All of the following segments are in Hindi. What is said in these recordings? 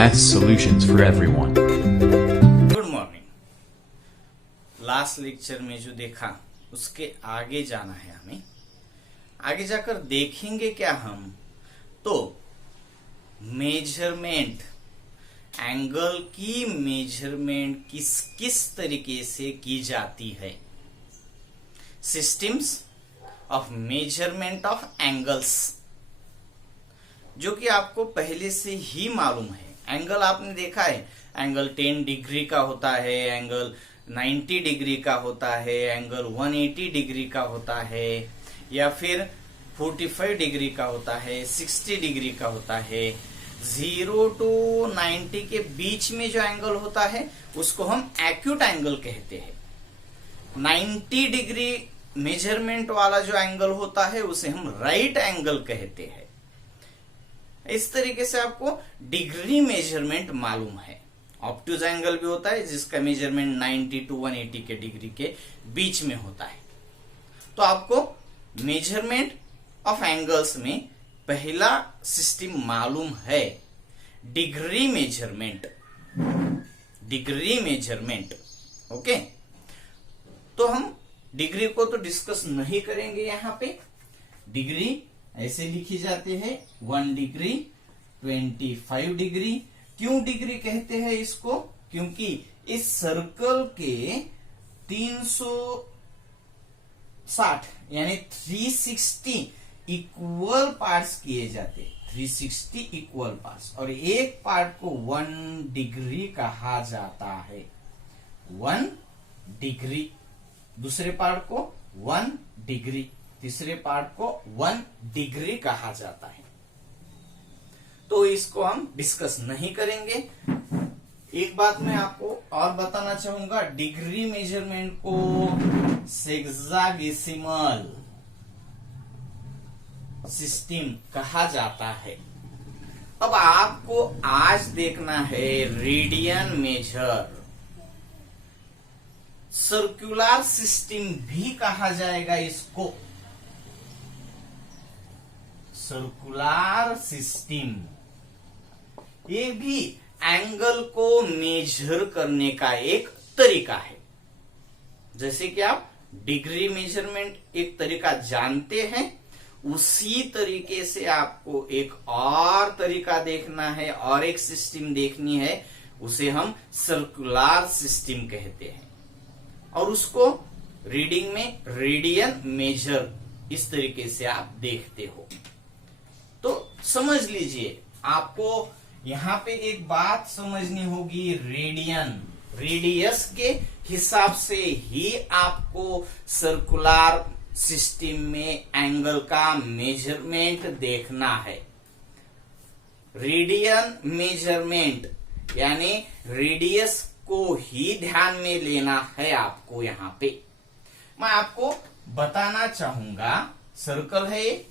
Math solutions for everyone. Good morning. Last lecture में जो देखा उसके आगे जाना है हमें। आगे जाकर देखेंगे क्या हम तो मेजरमेंट, एंगल की मेजरमेंट किस किस तरीके से की जाती है। Systems of measurement of angles, जो कि आपको पहले से ही मालूम है। एंगल आपने देखा है, एंगल 10 डिग्री का होता है, एंगल 90 डिग्री का होता है, एंगल 180 डिग्री का होता है, या फिर 45 डिग्री का होता है, 60 डिग्री का होता है। 0 to 90 के बीच में जो एंगल होता है उसको हम एक्यूट एंगल कहते हैं। 90 डिग्री मेजरमेंट वाला जो एंगल होता है उसे हम राइट एंगल कहते हैं। इस तरीके से आपको डिग्री मेजरमेंट मालूम है। ऑब्टूज एंगल भी होता है जिसका मेजरमेंट 90 to 180 के डिग्री के बीच में होता है। तो आपको मेजरमेंट ऑफ एंगल्स में पहला सिस्टम मालूम है, degree measurement. Degree measurement, okay. तो हम डिग्री को तो डिस्कस नहीं करेंगे। यहां पे डिग्री ऐसे लिखी जाती है 1 डिग्री, 25 डिग्री। क्यों डिग्री कहते हैं इसको? क्योंकि इस सर्कल के 360 यानी 360 इक्वल पार्ट्स किए जाते हैं। 360 इक्वल पार्ट्स, और एक पार्ट को 1 डिग्री कहा जाता है। 1 डिग्री, दूसरे पार्ट को 1 डिग्री, तीसरे पार्ट को 1 डिग्री कहा जाता है। तो इसको हम डिस्कस नहीं करेंगे। एक बात मैं आपको और बताना चाहूंगा, डिग्री मेजरमेंट को सेक्साडेसिमल सिस्टम कहा जाता है। अब आपको आज देखना है रेडियन मेजर। सर्कुलर सिस्टम भी कहा जाएगा इसको, सर्कुलर सिस्टम। ये भी एंगल को मेजर करने का एक तरीका है। जैसे कि आप डिग्री मेजरमेंट एक तरीका जानते हैं, उसी तरीके से आपको एक और तरीका देखना है और एक सिस्टम देखनी है, उसे हम सर्कुलर सिस्टम कहते हैं। और उसको रीडिंग में रेडियन मेजर इस तरीके से आप देखते हो। तो समझ लीजिए, आपको यहां पे एक बात समझनी होगी, रेडियन, रेडियस के हिसाब से ही आपको सर्कुलर सिस्टम में एंगल का मेजरमेंट देखना है। रेडियन मेजरमेंट यानी रेडियस को ही ध्यान में लेना है आपको। यहां पे मैं आपको बताना चाहूंगा, सर्कल है ये,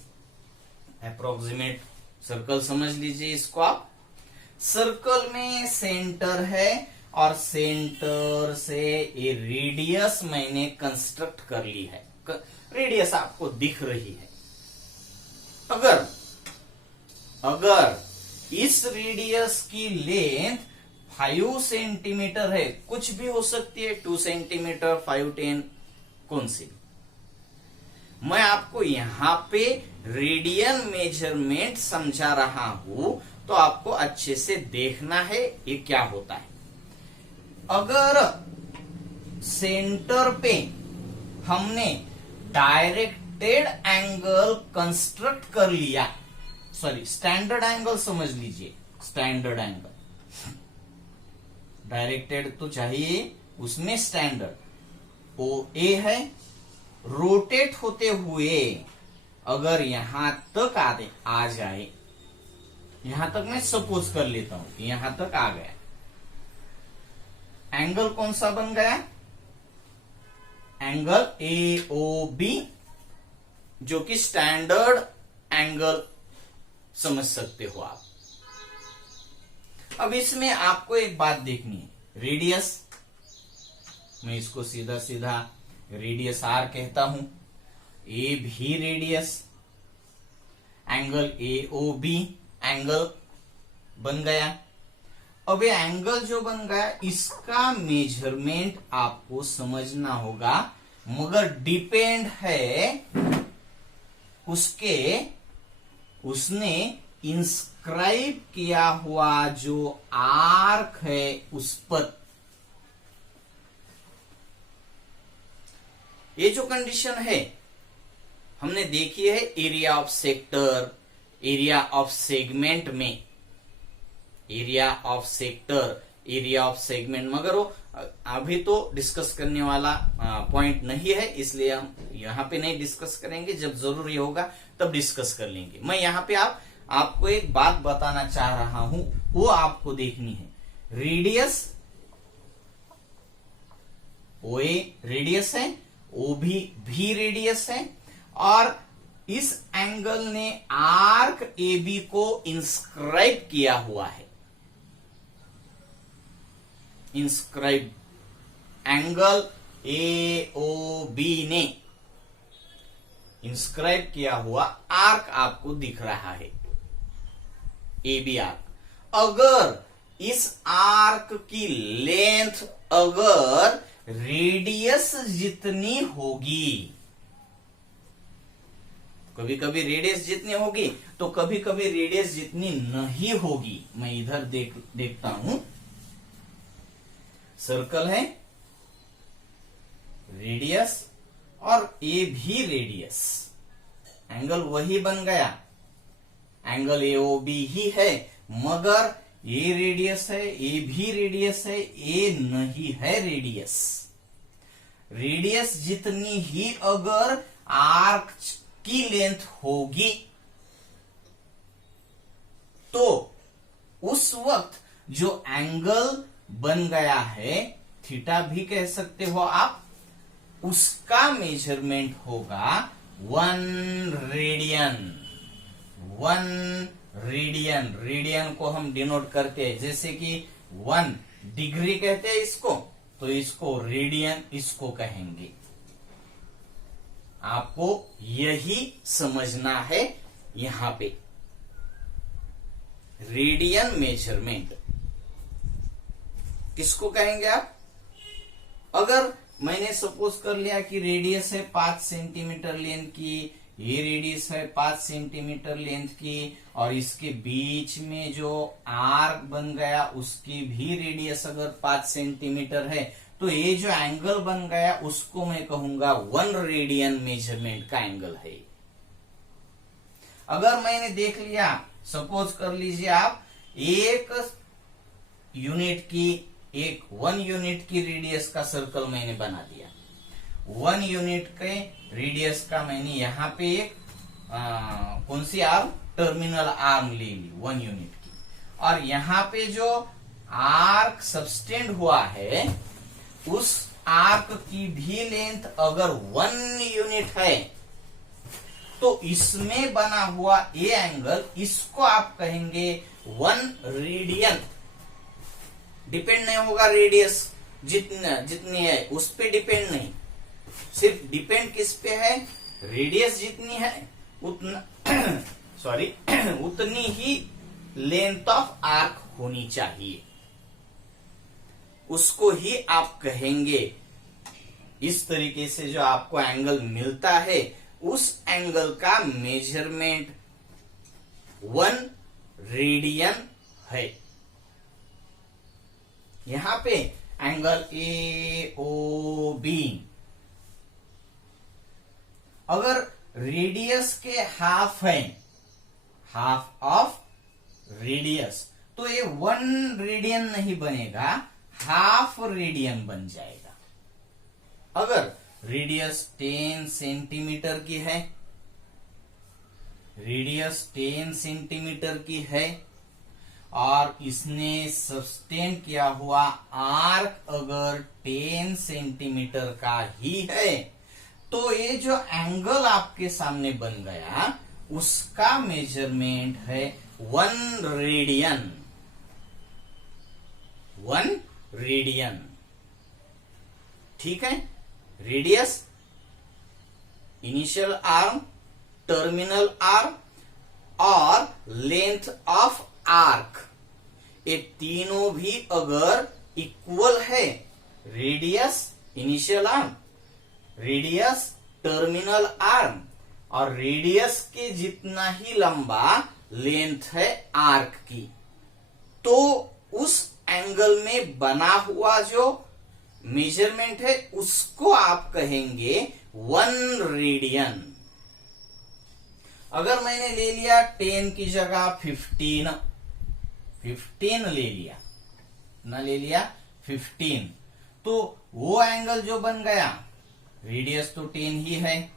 अप्रोक्सीमेट सर्कल समझ लीजिए इसको आप। सर्कल में सेंटर है और सेंटर से ये रेडियस मैंने कंस्ट्रक्ट कर ली है। रेडियस आपको दिख रही है। अगर इस रेडियस की लेंथ 5 सेंटीमीटर है, कुछ भी हो सकती है, 2 सेंटीमीटर, 5, 10, कौन सी भी, मैं आपको यहां पे रेडियन मेजरमेंट समझा रहा हूं, तो आपको अच्छे से देखना है ये क्या होता है। अगर सेंटर पे हमने डायरेक्टेड एंगल कंस्ट्रक्ट कर लिया, सॉरी स्टैंडर्ड एंगल समझ लीजिए, स्टैंडर्ड एंगल, डायरेक्टेड तो चाहिए, उसमें स्टैंडर्ड ओ ए है। रोटेट होते हुए अगर यहां तक आ जाए, यहां तक मैं सपोज कर लेता हूं कि यहां तक आ गया, एंगल कौन सा बन गया? एंगल AOB, जो कि स्टैंडर्ड एंगल समझ सकते हो आप। अब इसमें आपको एक बात देखनी है, रेडियस, मैं इसको सीधा सीधा रेडियस R कहता हूं। ए भी रेडियस, एंगल AOB एंगल बन गया। अब ये एंगल जो बन गया इसका मेजरमेंट आपको समझना होगा, मगर डिपेंड है उसने इंस्क्राइब किया हुआ जो आर्क है उस पर। ये जो कंडीशन है हमने देखी है area of sector, area of segment में, area of sector, area of segment, मगर वो अभी तो डिस्कस करने वाला पॉइंट नहीं है, इसलिए हम यहाँ पे नहीं डिस्कस करेंगे। जब जरूरी होगा तब डिस्कस कर लेंगे। मैं यहाँ पे आपको एक बात बताना चाह रहा हूं, वो आपको देखनी है। रेडियस, ओ ए रेडियस है, ओ भी रेडियस है, और इस एंगल ने आर्क ए बी को इंस्क्राइब किया हुआ है। Inscribe angle A O B ने इंस्क्राइब किया हुआ आर्क आपको दिख रहा है, ए बी आर्क। अगर इस आर्क की लेंथ अगर रेडियस जितनी होगी, कभी कभी रेडियस जितनी होगी तो कभी कभी रेडियस जितनी नहीं होगी। मैं इधर देखता हूं, सर्कल है, रेडियस और ए भी रेडियस, एंगल वही बन गया, एंगल ए ओ बी ही है, मगर ए रेडियस है, ए भी रेडियस है, ए नहीं है रेडियस। रेडियस जितनी ही अगर आर्क की लेंथ होगी तो उस वक्त जो एंगल बन गया है, थीटा भी कह सकते हो आप, उसका मेजरमेंट होगा 1 रेडियन। 1 रेडियन, रेडियन को हम डिनोट करते हैं, जैसे कि 1 डिग्री कहते हैं इसको, तो इसको रेडियन इसको कहेंगे। आपको यही समझना है यहां पे, रेडियन मेजरमेंट किसको कहेंगे आप? अगर मैंने सपोज कर लिया कि रेडियस है 5 सेंटीमीटर लेंथ की, ये रेडियस है 5 सेंटीमीटर लेंथ की, और इसके बीच में जो आर्क बन गया उसकी भी रेडियस अगर 5 सेंटीमीटर है, तो ये जो एंगल बन गया उसको मैं कहूंगा 1 रेडियन मेजरमेंट का एंगल है। अगर मैंने देख लिया, सपोज कर लीजिए आप, एक यूनिट की, एक 1 यूनिट की रेडियस का सर्कल मैंने बना दिया, 1 यूनिट के रेडियस का मैंने यहाँ पे एक कौन सी आर्म, टर्मिनल आर्म ले ली 1 यूनिट की, और यहाँ पे जो आर्क सबस्टेंड हुआ है उस आर्क की भी लेंथ अगर 1 यूनिट है, तो इसमें बना हुआ ये एंगल, इसको आप कहेंगे 1 रेडियन। डिपेंड नहीं होगा रेडियस जितनी है उस पे डिपेंड नहीं, सिर्फ डिपेंड किस पे है, रेडियस जितनी है उतना सॉरी उतनी ही लेंथ ऑफ आर्क होनी चाहिए, उसको ही आप कहेंगे। इस तरीके से जो आपको एंगल मिलता है उस एंगल का मेजरमेंट 1 रेडियन है। यहां पे एंगल ए ओ बी अगर रेडियस के हाफ है, हाफ ऑफ रेडियस, तो ये 1 रेडियन नहीं बनेगा, हाफ रेडियन बन जाएगा। अगर रेडियस 10 सेंटीमीटर की है, रेडियस 10 सेंटीमीटर की है, और इसने सस्टेन किया हुआ आर्क अगर 10 सेंटीमीटर का ही है, तो ये जो एंगल आपके सामने बन गया उसका मेजरमेंट है 1 रेडियन। 1 रेडियन, ठीक है। Radius, initial arm, terminal arm और लेंथ ऑफ आर्क, ये तीनों भी अगर इक्वल है, radius initial arm, radius terminal arm और रेडियस के जितना ही लंबा लेंथ है आर्क की, तो उस एंगल में बना हुआ जो मेजरमेंट है उसको आप कहेंगे 1 रेडियन। अगर मैंने ले लिया 10 की जगह 15 ले लिया, ना ले लिया 15, तो वो एंगल जो बन गया, रेडियस तो 10 ही है,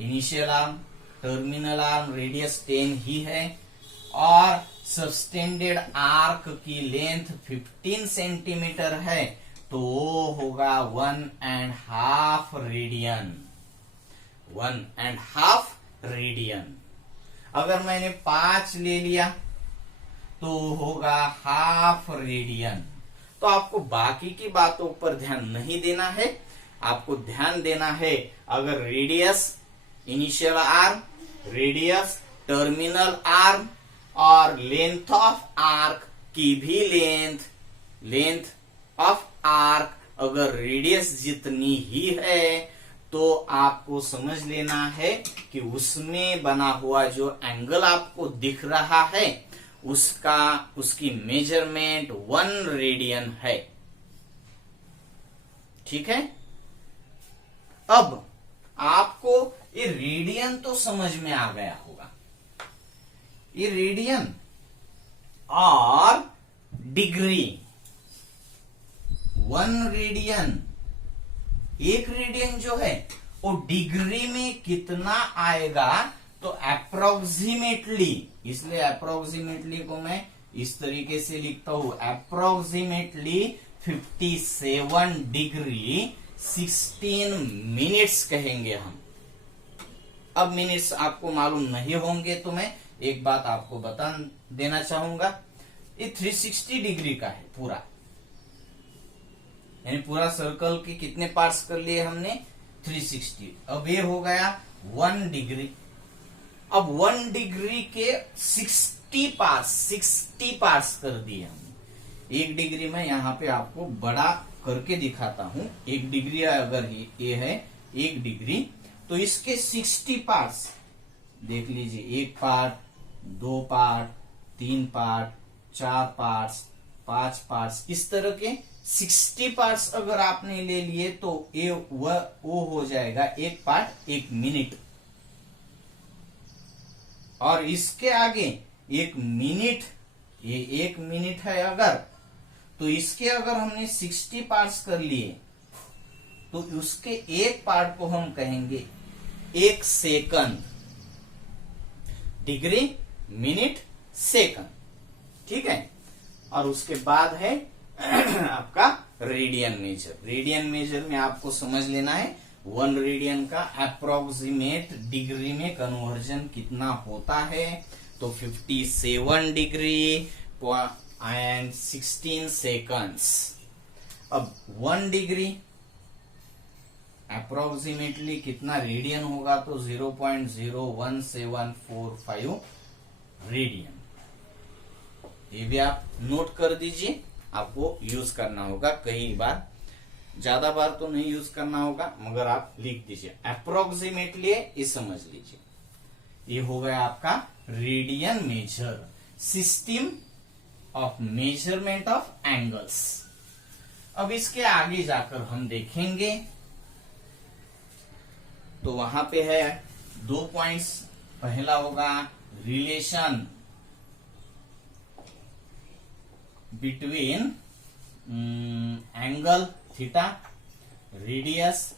initial arm terminal arm radius 10 ही है, और सब्सटेंडेड आर्क की लेंथ 15 सेंटीमीटर है, तो वो होगा 1.5 रेडियन, 1.5 रेडियन। अगर मैंने 5 ले लिया तो होगा हाफ रेडियन। तो आपको बाकी की बातों पर ध्यान नहीं देना है, आपको ध्यान देना है अगर radius initial arm, radius terminal arm और लेंथ ऑफ आर्क की भी लेंथ ऑफ आर्क अगर रेडियस जितनी ही है, तो आपको समझ लेना है कि उसमें बना हुआ जो एंगल आपको दिख रहा है उसकी मेजरमेंट 1 रेडियन है। ठीक है, अब आपको ये रेडियन तो समझ में आ गया होगा, ये रेडियन और डिग्री, 1 रेडियन, 1 रेडियन जो है वो डिग्री में कितना आएगा, तो अप्रोक्सीमेटली, इसलिए अप्रोक्सीमेटली को मैं इस तरीके से लिखता हूं, अप्रोक्सीमेटली 57 डिग्री 16 मिनट्स कहेंगे हम। अब मिनट्स आपको मालूम नहीं होंगे तो मैं एक बात आपको बता देना चाहूंगा, ये 360 डिग्री का है पूरा, यानी पूरा सर्कल के कितने पार्ट्स कर लिए हमने, 360। अब ये हो गया 1 डिग्री। अब 1 डिग्री के 60 पार्ट्स कर दिए हमने। 1 डिग्री में यहाँ पे आपको बड़ा करके दिखाता हूं। 1 डिग्री अगर ये है 1 डिग्री, तो इसके 60 पार्ट्स देख लीजिए, 1 part, 2 part, 3 part, 4 parts, 5 parts, इस तरह के 60 पार्ट्स अगर आपने ले लिए तो ये वो हो जाएगा 1 पार्ट 1 मिनट। और इसके आगे 1 मिनट, ये 1 मिनट है अगर, तो इसके अगर हमने 60 पार्ट्स कर लिए तो उसके 1 पार्ट को हम कहेंगे 1 सेकंड, डिग्री मिनट सेकंड। ठीक है, और उसके बाद है आपका रेडियन मेजर। रेडियन मेजर में आपको समझ लेना है 1 रेडियन का अप्रोक्सीमेट डिग्री में कन्वर्जन कितना होता है, तो 57 डिग्री एंड 16 सेकंड्स। अब 1 डिग्री अप्रोक्सीमेटली कितना रेडियन होगा, तो 0.01745 रेडियन। ये भी आप नोट कर दीजिए, आपको यूज करना होगा कई बार, ज्यादा बार तो नहीं यूज करना होगा, मगर आप लिख दीजिए अप्रोक्सीमेटली, ये समझ लीजिए। ये हो गया आपका radian major, system of measurement of angles. अब इसके आगे जाकर हम देखेंगे तो वहां पे है 2 पॉइंट्स। पहला होगा relation between angle theta, radius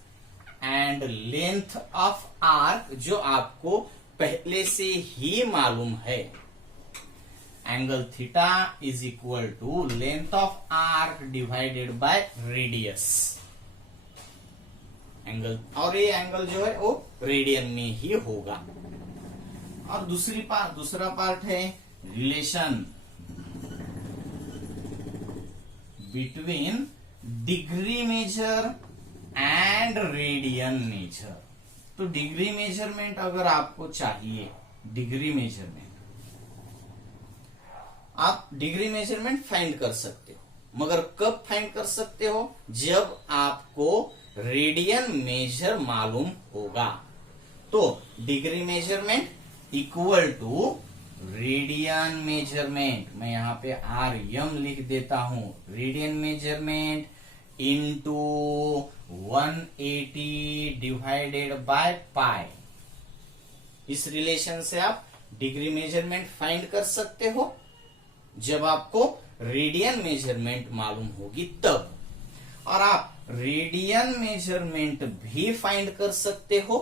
and length of arc, जो आपको पहले से ही मालूम है। Angle theta is equal to length of arc divided by radius. Angle, और ये एंगल जो है वो रेडियन में ही होगा। और दूसरा पार्ट है relation between degree measure and radian measure. तो डिग्री मेजरमेंट अगर आपको चाहिए, डिग्री मेजरमेंट, आप डिग्री मेजरमेंट फाइंड कर सकते हो, मगर कब फाइंड कर सकते हो? जब आपको रेडियन मेजर मालूम होगा। तो degree measurement equal to radian measurement, मैं यहां पे RM लिख देता हूं, radian measurement into 180 divided by pi. इस रिलेशन से आप डिग्री मेजरमेंट फाइंड कर सकते हो जब आपको रेडियन मेजरमेंट मालूम होगी तब। और आप रेडियन मेजरमेंट भी फाइंड कर सकते हो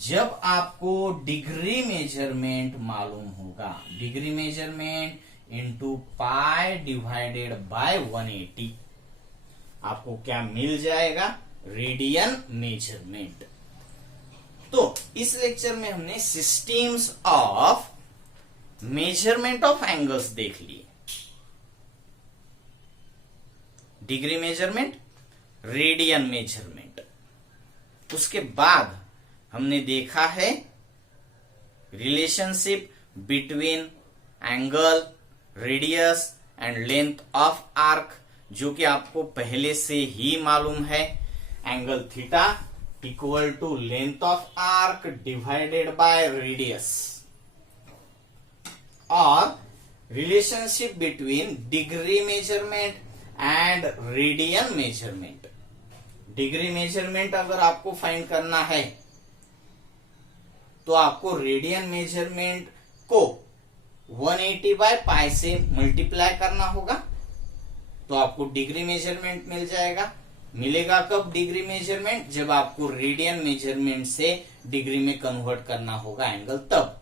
जब आपको डिग्री मेजरमेंट मालूम होगा। Degree measurement into pi divided by 180, आपको क्या मिल जाएगा? Radian measurement. तो इस लेक्चर में हमने systems of measurement of angles देख लिए। डिग्री मेजरमेंट, रेडियन मेजरमेंट, उसके बाद हमने देखा है relationship between angle, radius and length of arc, जो कि आपको पहले से ही मालूम है। Angle theta equal to length of arc divided by radius. और relationship between degree measurement and radian measurement. Degree measurement अगर आपको फाइंड करना है तो आपको रेडियन मेजरमेंट को 180 बाय पाई से मल्टीप्लाई करना होगा, तो आपको डिग्री मेजरमेंट मिल जाएगा। मिलेगा कब डिग्री मेजरमेंट? जब आपको रेडियन मेजरमेंट से डिग्री में कन्वर्ट करना होगा एंगल, तब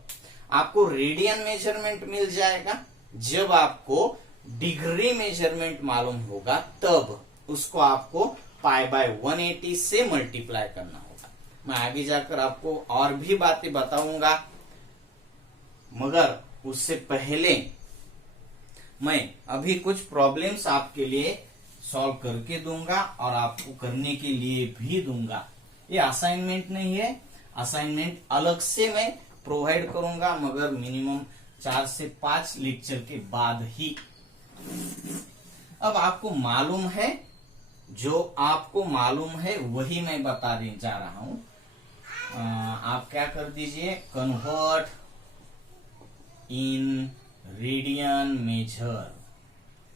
आपको रेडियन मेजरमेंट मिल जाएगा। जब आपको डिग्री मेजरमेंट मालूम होगा तब उसको आपको पाई बाय 180 से मल्टीप्लाई करना होगा। मैं आगे जाकर आपको और भी बातें बताऊंगा, मगर उससे पहले मैं अभी कुछ प्रॉब्लम्स आपके लिए सॉल्व करके दूंगा और आपको करने के लिए भी दूंगा। ये असाइनमेंट नहीं है, असाइनमेंट अलग से मैं प्रोवाइड करूंगा, मगर मिनिमम 4 से 5 लेक्चर के बाद ही। अब आपको मालूम है, जो आपको मालूम है वही मैं बताने जा रहा हूं। आप क्या कर दीजिए, convert in radian major,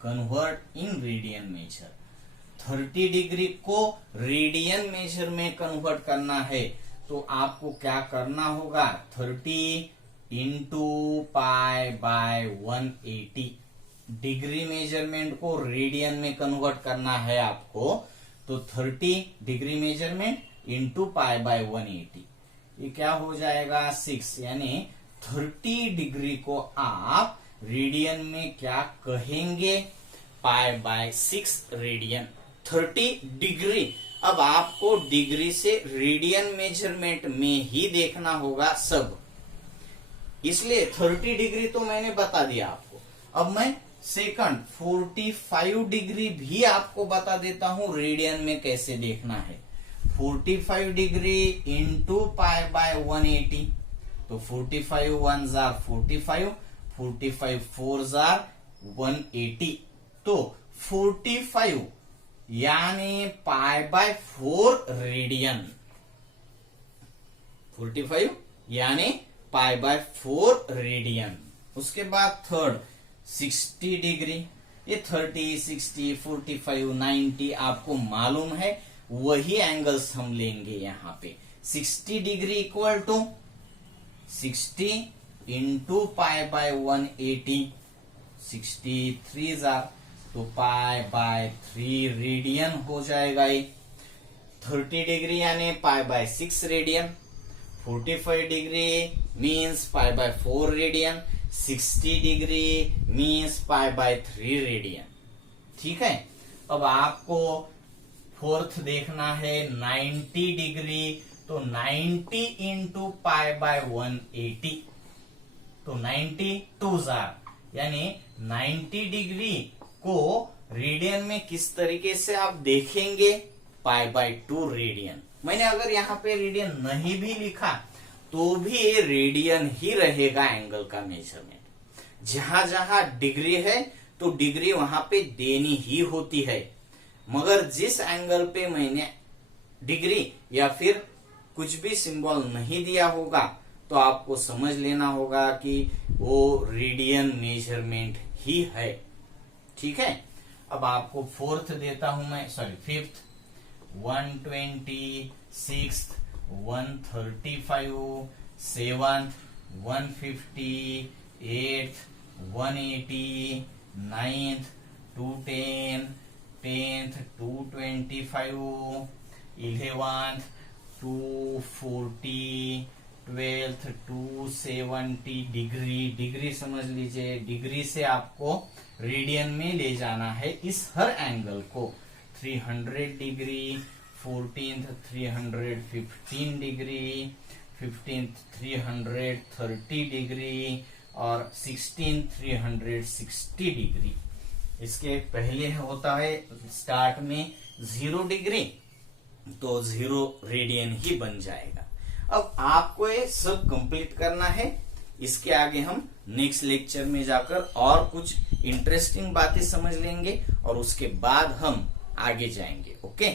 convert in radian major. 30 degree को रेडियन मेजर में कन्वर्ट करना है तो आपको क्या करना होगा? 30 into pi by 180। Degree measurement को रेडियन में कन्वर्ट करना है आपको, तो 30 degree measurement into pi by 180, ये क्या हो जाएगा? 6। यानी 30 डिग्री को आप रेडियन में क्या कहेंगे? Pi by 6 radian. 30 डिग्री। अब आपको डिग्री से रेडियन मेजरमेंट में ही देखना होगा सब, इसलिए 30 डिग्री तो मैंने बता दिया आपको। अब मैं सेकंड 45 डिग्री भी आपको बता देता हूं रेडियन में कैसे देखना है। 45 डिग्री इंटू पाई बाय 180, तो 45 1 जार 45, 45 4 जार 180, तो 45 यानी पाई बाय 4 रेडियन। 45 यानी पाई बाय 4 रेडियन। उसके बाद थर्ड 60 डिग्री, ये 30, 60, 45, 90 आपको मालूम है, वही एंगल्स हम लेंगे यहाँ पे। 60 degree equal to 60 into pi by 180, 63 जार, तो पाई बाय 3 रेडियन हो जाएगा ये। 30 डिग्री यानी pi by 6 radian, 45 degree means pi by 4 radian, 60 degree means pi by 3 radian. ठीक है। अब आपको फोर्थ देखना है 90 डिग्री, तो 90 इंटू पाई बाय 180, तो 92 जार, यानी 90 डिग्री को रेडियन में किस तरीके से आप देखेंगे? Pi by 2 radian. मैंने अगर यहाँ पे रेडियन नहीं भी लिखा तो भी ये रेडियन ही रहेगा एंगल का मेजरमेंट। जहां जहां डिग्री है तो डिग्री वहां पे देनी ही होती है, मगर जिस एंगल पे मैंने डिग्री या फिर कुछ भी सिंबल नहीं दिया होगा तो आपको समझ लेना होगा कि वो रेडियन मेजरमेंट ही है। ठीक है, अब आपको फोर्थ देता हूं मैं, sorry fifth, 120, 6th, 135, 7th, 150, 8th, 180, 9th, 210, 10th, 225, 11th, 240, 12th, 270 degree. Degree समझ लीजिए, डिग्री से आपको रेडियन में ले जाना है इस हर एंगल को। 300 degree, 14th 315 degree, 15th 330 degree और 16th 360 डिग्री। इसके पहले होता है स्टार्ट में 0 डिग्री, तो 0 रेडियन ही बन जाएगा। अब आपको ये सब कंप्लीट करना है। इसके आगे हम नेक्स्ट लेक्चर में जाकर और कुछ इंटरेस्टिंग बातें समझ लेंगे और उसके बाद हम आगे जाएंगे। ओके।